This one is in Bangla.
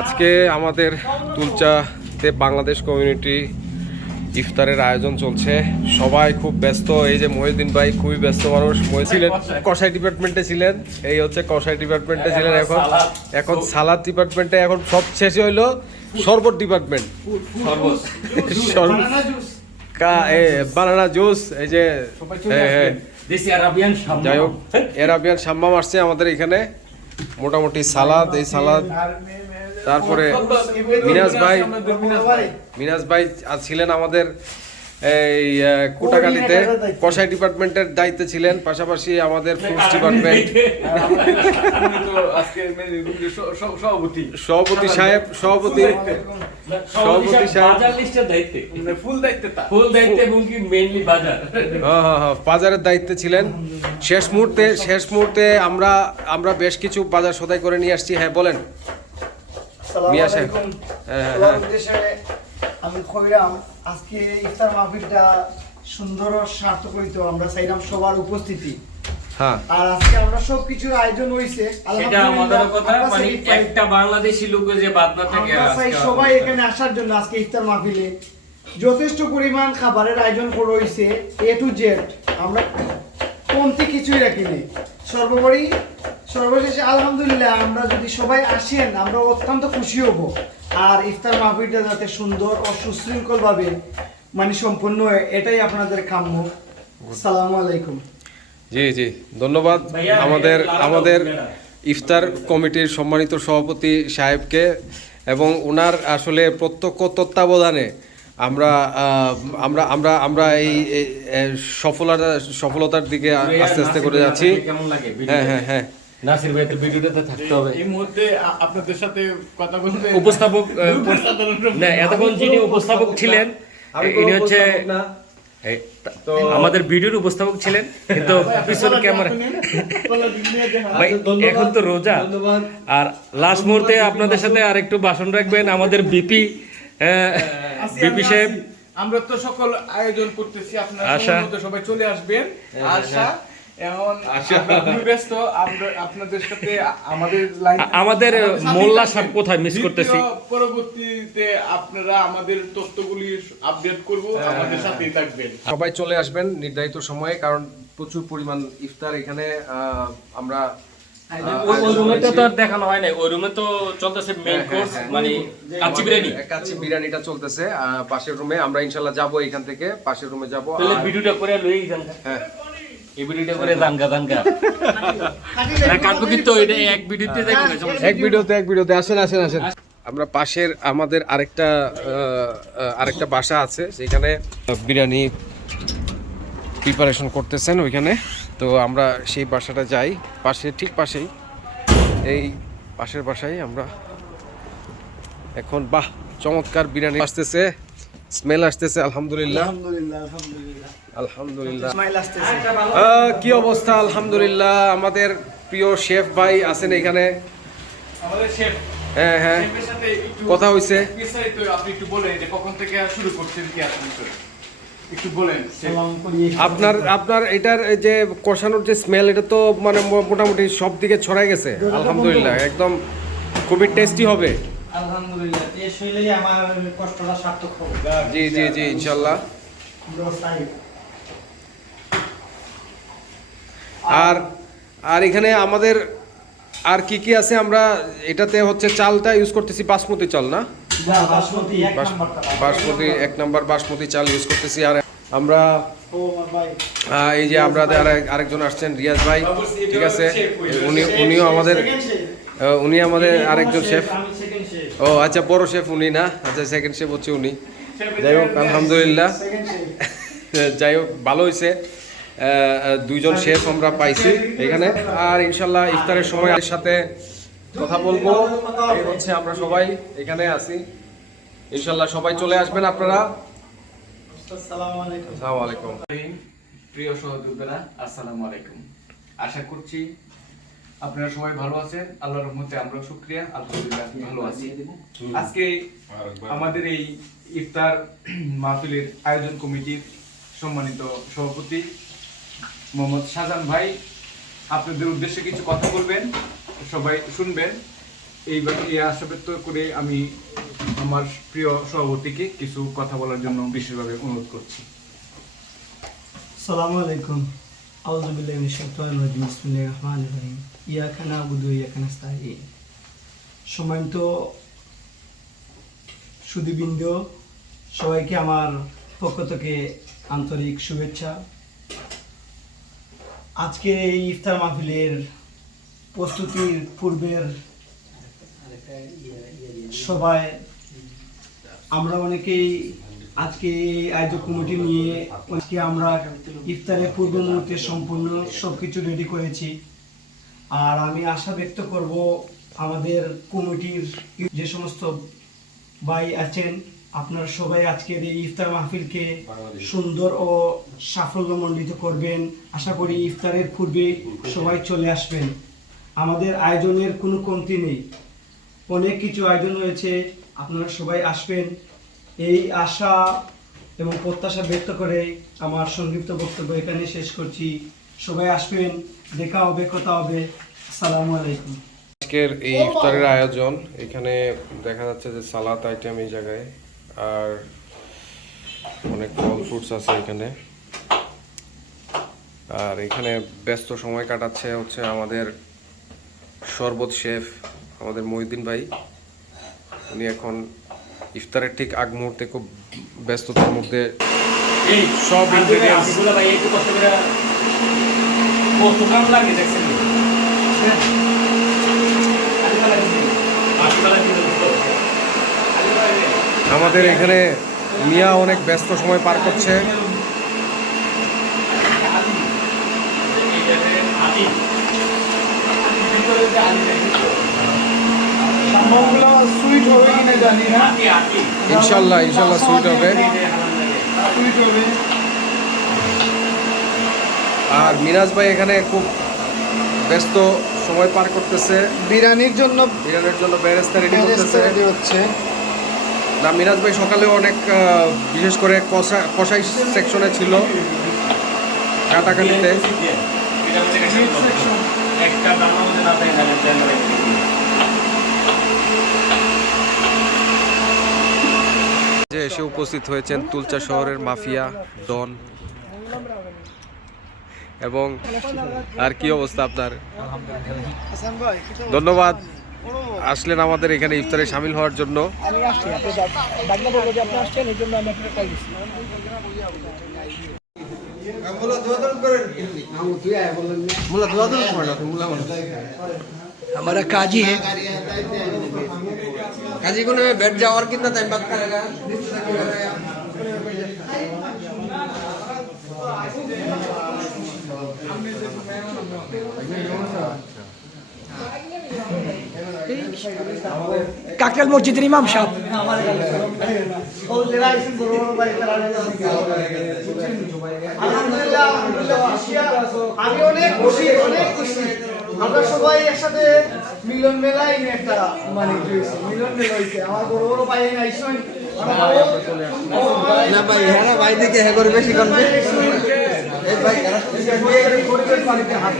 আজকে আমাদের তুলচাতে বাংলাদেশ কমিউনিটি ইফতারের আয়োজন চলছে। সবাই খুব ব্যস্ত। এই যে মহিউদ্দিন ভাই খুবই ব্যস্ত মানুষ। ছিলেন কষাই ডিপার্টমেন্টে ছিলেন, এই হচ্ছে কষাই ডিপার্টমেন্টে ছিলেন, এখন সালাদ ডিপার্টমেন্টে, এখন সব শেষে হইলো শরবত ডিপার্টমেন্ট, বানানা জুস। এই যে যাই হোক, এরাবিয়ান সাম্মাম আসছে আমাদের এখানে। মোটামুটি সালাদ, এই সালাদ, তারপরে মিনাজ ভাই ছিলেন আমাদের এই কোটাকালীতে কষাই ডিপার্টমেন্টের দায়িত্বে ছিলেন, পাশাপাশি আমাদের ফ্রুটস ডিপার্টমেন্ট সভাপতি সাহেব বাজারের দায়িত্বে ছিলেন। শেষ মুহূর্তে আমরা বেশ কিছু বাজার সদাই করে নিয়ে আসছি। হ্যাঁ বলেন মিয়া সাহেব। আমি কইরাম আজকে ইফতার মাহফিলটা সুন্দর ও সার্থক হইতো, আমরা চাইলাম সবার উপস্থিতি। হ্যাঁ, আর আজকে আমরা সবকিছুর আয়োজন হইছে, সেটা আমাদের কথা, মানে একটা বাংলাদেশি লোক যে বাদ না থাকে, আমরা চাই সবাই এখানে আসার জন্য। আজকে ইফতার মাহফিলে যথেষ্ট পরিমাণ খাবারের আয়োজন করা হইছে, এ টু জেড। আমরা কমতি কিছুই রাখিনি। সর্বশেষে আলহামদুলিল্লাহ, আমরা যদি সবাই আসেন আমরা অত্যন্ত খুশি হব। আর ইফতার মাহফিলটা যাতে সুন্দর ও সুশৃঙ্খল ভাবে মানে সম্পন্ন হয়, এটাই আপনাদের কাম্য। আসসালামু আলাইকুম। জি ধন্যবাদ আমাদের ইফতার কমিটির সম্মানিত সভাপতি সাহেবকে, এবং ওনার আসলে প্রত্যক্ষ তত্ত্বাবধানে আমরা আমরা আমরা আমরা এই সফলতার দিকে আস্তে আস্তে করে যাচ্ছি। হ্যাঁ নাসির ভাই তো ভিডিওটাতে থাকতে হবে। এই মুহূর্তে আপনাদের সাথে কথা বলতে উপস্থাপক না, এতক্ষণ যিনি উপস্থাপক ছিলেন ইনি হচ্ছে আমাদের ভিডিওর উপস্থাপক ছিলেন, কিন্তু পিছনে ক্যামেরা ভাই এখন তো রোজা। আর লাস্ট মুহূর্তে আপনাদের সাথে আরেকটু ভাষণ রাখবেন আমাদের বিপি সাহেব। আমরা তো সকল আয়োজন করতেছি, আপনারা সবাই চলে আসবেন। আশা এখন ব্যস্ত, আপনাদের সাথে আমাদের মোল্লা সাহেব কোথায় মিস করতেছি। পরবর্তীতে আপনারা আমাদের তথ্যগুলি আপডেট করব, আমাদের সাথেই থাকবেন। সবাই চলে আসবেন নির্ধারিত সময়ে, কারণ প্রচুর পরিমাণ ইফতার এখানে আমরা ওই রুমে তো আর দেখানো হয় না, ওই রুমে তো চলতেছে মেইন কোর্স, মানে কাচ্চি বিরিয়ানিটা চলতেছে পাশের রুমে। আমরা ইনশাআল্লাহ যাব, এখান থেকে পাশের রুমে যাব। তাহলে ভিডিওটা করে লই যান। হ্যাঁ, এই ভিডিওটা করে দাঙ্গা না কাটবো, কিন্তু এটা এক ভিডিওতে যাইবো না, সমস্যা এক ভিডিওতে আসেন। আমরা পাশের আমাদের আরেকটা বাসা আছে, সেখানে বিরিয়ানি প্রিপারেশন করতেছেন ওইখানে। তো আমরা সেই বাসাটা যাই, ঠিক পাশেই, এই পাশের বাসায় আমরা এখন। বাহ, চমৎকার বিরিয়ানি আসতেছে, স্মেল আসতেছে। আলহামদুলিল্লাহ। কি অবস্থা? আলহামদুলিল্লাহ। আমাদের প্রিয় শেফ ভাই আছেন এখানে। আমাদের শেফ, হ্যাঁ কথা হইছে। আপনি একটু বলেন যে কখন থেকে শুরু করছেন, কি একটু বলেন। আপনার এটার যে কষানোর যে স্মেল, এটা তো মানে মোটামুটি সব দিকে ছড়াই গেছে। আলহামদুলিল্লাহ, একদম খুবই টেস্টি হবে। আলহামদুলিল্লাহ, টেস্ট হইলেই আমার কষ্টটা সার্থক হবে। জি ইনশাআল্লাহ। আর এখানে আমাদের আর কি আছে, আমরা এটাতে হচ্ছে চালটা ইউজ করতেছি বাসমতি চাল, না? বাসমতি 1 নাম্বার বাসমতি চাল ইউজ করতেছি। আর আমরা এই যে আমাদের আরেকজন আসছেন, রিয়াজ ভাই, ঠিক আছে। উনি আমাদের আরেকজন শেফ। ও আচ্ছা, বড় শেফ উনি না, আচ্ছা সেকেন্ড শেফ হচ্ছে উনি। যাই হোক, আলহামদুলিল্লাহ, যাই হোক ভালো হয়েছে। 2 জন শেফ আমরা পাইছি এখানে। আর ইনশাল্লাহ ইফতারের সময় এর সাথে কথা বলবো। এই হচ্ছে আমরা সবাই এখানে আছি, ইনশাল্লাহ সবাই চলে আসবেন আপনারা। আসসালামু আলাইকুম। প্রিয় সহযোদ্ধারা, আসসালামু আলাইকুম। আশা করছি আপনারা সবাই ভালো আছেন। আল্লাহর রহমতে আমরা শুকরিয়া, আলহামদুলিল্লাহ ভালো আছি। আজকে আমাদের এই ইফতার মাহফিলের আয়োজন কমিটির সম্মানিত সভাপতি মোহাম্মদ শাহজাহান ভাই আপনাদের উদ্দেশ্যে কিছু কথা বলবেন, সবাই শুনবেন। এই আশা ব্যক্ত করে আমি আমার প্রিয় সভাপতিকে কিছু কথা বলার জন্য বিশেষভাবে অনুরোধ করছি। আসসালামু আলাইকুম। আউযু বিল্লাহি মিনাশ শাইতানির রাজিম। বিসমিল্লাহির রহমানির রহিম। ইয়াকা না'বুদু ওয়া ইয়াকা নাস্তাঈন। সম্মানিত সুধীবৃন্দ, সবাইকে আমার পক্ষ থেকে আন্তরিক শুভেচ্ছা। আজকের এই ইফতার মাহফিলের প্রস্তুতির পূর্বের সবাই আমরা অনেকেই আজকে এই আয়োজক কমিটি নিয়ে আজকে আমরা ইফতারের পূর্ব মুহূর্তে সম্পূর্ণ সবকিছু রেডি করেছি। আর আমি আশা ব্যক্ত করব আমাদের কমিটির যে সমস্ত ভাই আছেন, আপনারা সবাই আজকের এই ইফতার মাহফিলকে সুন্দর ও সাফল্যমণ্ডিত করবেন। আশা করি ইফতারের পূর্বে সবাই চলে আসবেন। আমাদের আয়োজনের কোনো কমতি নেই, অনেক কিছু আয়োজন হয়েছে, আপনারা সবাই আসবেন এই আশা এবং প্রত্যাশা ব্যক্ত করে আমার সংক্ষিপ্ত বক্তব্য এখানে শেষ করছি। সবাই আসবেন, দেখা হবে, কথা হবে। আসসালামু আলাইকুম। আজকের এই ইফতারের আয়োজন, এখানে দেখা যাচ্ছে যে সালাদ আইটেম এই জায়গায়, আর অনেক ফল ফ্রুটস আছে এখানে। আর এখানে ব্যস্ত সময় কাটাচ্ছে হচ্ছে আমাদের শরবত শেফ আমাদের মহিউদ্দিন ভাই। উনি এখন ইফতারের ঠিক আগ মুহূর্তে খুব ব্যস্ততার মধ্যে সব ইনগ্রেডিয়েন্টস আমাদের এখানে মিয়া অনেক ব্যস্ত সময় পার করছে। সুইট হবে কিনা জানি না, ইনশাল্লাহ ইনশাল্লাহ সুইট হবে। সুইট হবে। আর মিরাজ ভাই এখানে খুব ব্যস্ত সময় পার করতেছে বিরিয়ানির জন্য বেরেস্তা রেডি করতেছে। হচ্ছে না, মিরাজ ভাই সকালে অনেক বিশেষ করে কষাই সেকশনে ছিল, কাটাকাটিতে। যে এসে উপস্থিত হয়েছেন তুলচা শহরের মাফিয়া ডন। এবং আর কি অবস্থা আপনার? ধন্যবাদ আসলেন আমাদের এখানে ইফতারে শামিল হওয়ার জন্য। আমি আসছি, আপনি ডাকনা বলবো যে আপনি আসছেন, এই জন্য আমি আপনাকে কল দিচ্ছি। हमारा काजी है, काजी को बैठ जाओ और कितना टाइम बात करेगा? কাকরাইল মসজিদের ইমাম সাহেব। আমি অনেক খুশি, অনেক খুশি। আমরা সবাই একসাথে মিলন মেলায় একটা মানে মিলন মেলা হয়েছে। আমার বড় বড় ভাই আইসন না ভাই, হ্যাঁ ভাই দেখে হ্যাঁ করে বেশি করবে। এই ভাই গরিবের বাড়িতে হাত